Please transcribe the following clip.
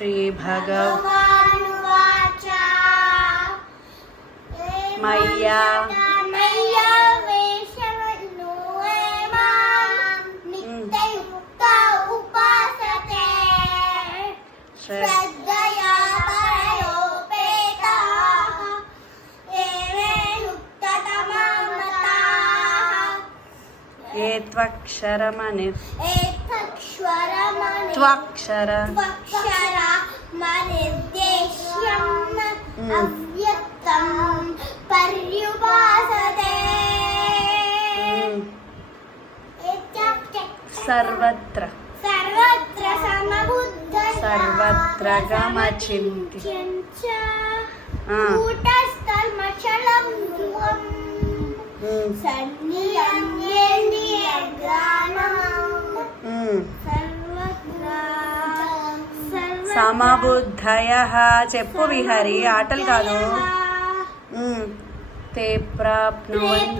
श्रीभगवानुवाच मय्या वेशमनो मां नित्ययुक्ता उपासते श्रद्धया परयोपेताः ये युक्ततमा मताः ये त्वक्षरमनिर्देश्यम् अव्यक्तं पर्युपासते सर्वत्र सर्वत्र गमचिन्त्य कूटस्थलमचलं ध्रुवम् సమబుద్ధయః చెప్పు విహరి ఆటలు కాదు తే ప్రాప్నువన్